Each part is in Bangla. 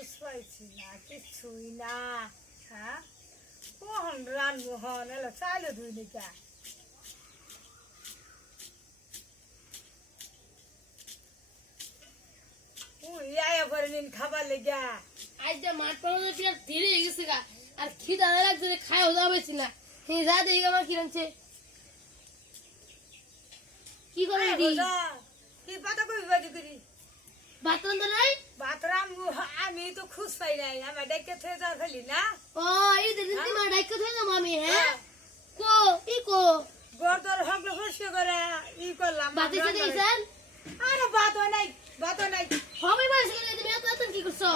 খুশ পাইছি না কিছুই না। হ্যাঁ কখন রানবো হন এলো চাইলে ধুই নিকা আয়া পরে নিন খাবার লেগা আজ যে মাঠ পালানোর পিয়ার ধীরে হয়ে গেছে গা আর খিদা লাগছে যে খাইও যাবেছি না হে যা দেখি আমার কি রানছে কি করে দি কি পাতা কই বাজি করি ভাত রান্ধা নাই বাতরাম আমি তো খুশ পাই নাই আমার ডেকে থেকে যা ফেলি না ও এই দিন তুমি মা ডাইকে থই না মামি হ্যাঁ কো ই কো গরদর হগলে হসে করে ই করলাম ভাত এসে দিয়েছেন আরে বাত নাই হবে বয়স করে তুমি এত কি করছো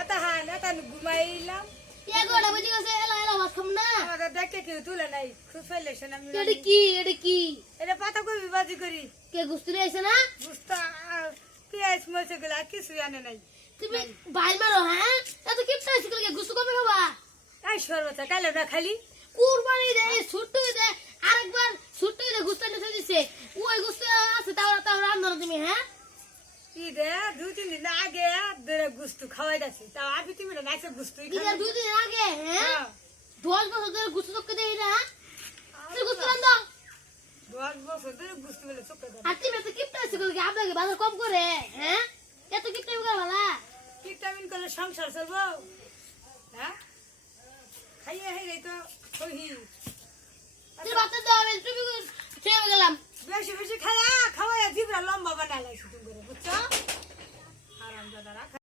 এটা হ্যাঁ এটা ঘুমাইলাম কে গোড়া বুঝি গেছে এলা এলা ভাত খাম না আমাদের ডেকে কেউ তুলে নাই খুশ পাইলে সে আমি এটা কি এটা পাতা কই বাজি করি কে গুস্তুরি আইছে না বুঝতা পেঁয়াজ মরছে গেলা কিছু আনে নাই তুমি বাইল মারো হ্যাঁ এত কিপটা আইছে কে গুস্তু কবে খাবা এই সর্বতা কালে না খালি কুরবানি দে ছুট্টু দে আরেকবার ছুট্টু দে গুস্তা নিতে দিছে ওই গুস্তা আছে তাও রান্না তুমি হ্যাঁ কি দে 2-3 দিন আগে ধরে গুস্তু খাওয়াই দাছি তাও আবি তুমি না নাইছে গুস্তুই কি খাই 2 দিন আগে হ্যাঁ 10 বছর ধরে গুস্তা চক্কে দেই না তুই গুস্তা রান্না 10 বছর ধরে গুস্তু বলে চক্কে দাও আর তুমি তো কিপটা আছে কি আপনাকে বাজার কম করে হ্যাঁ এত কিপটা উগার ভালা ভিটামিন করলে সংসার চলবো হ্যাঁ খাইয়ে খাইলে তো কহি তুই বাতা দাও আমি তুমি খেয়ে গেলাম বেশি বেশি খাওয়া জিবরা লম্বা বানাই লাইছি তুমি বুঝছো আরাম দাদা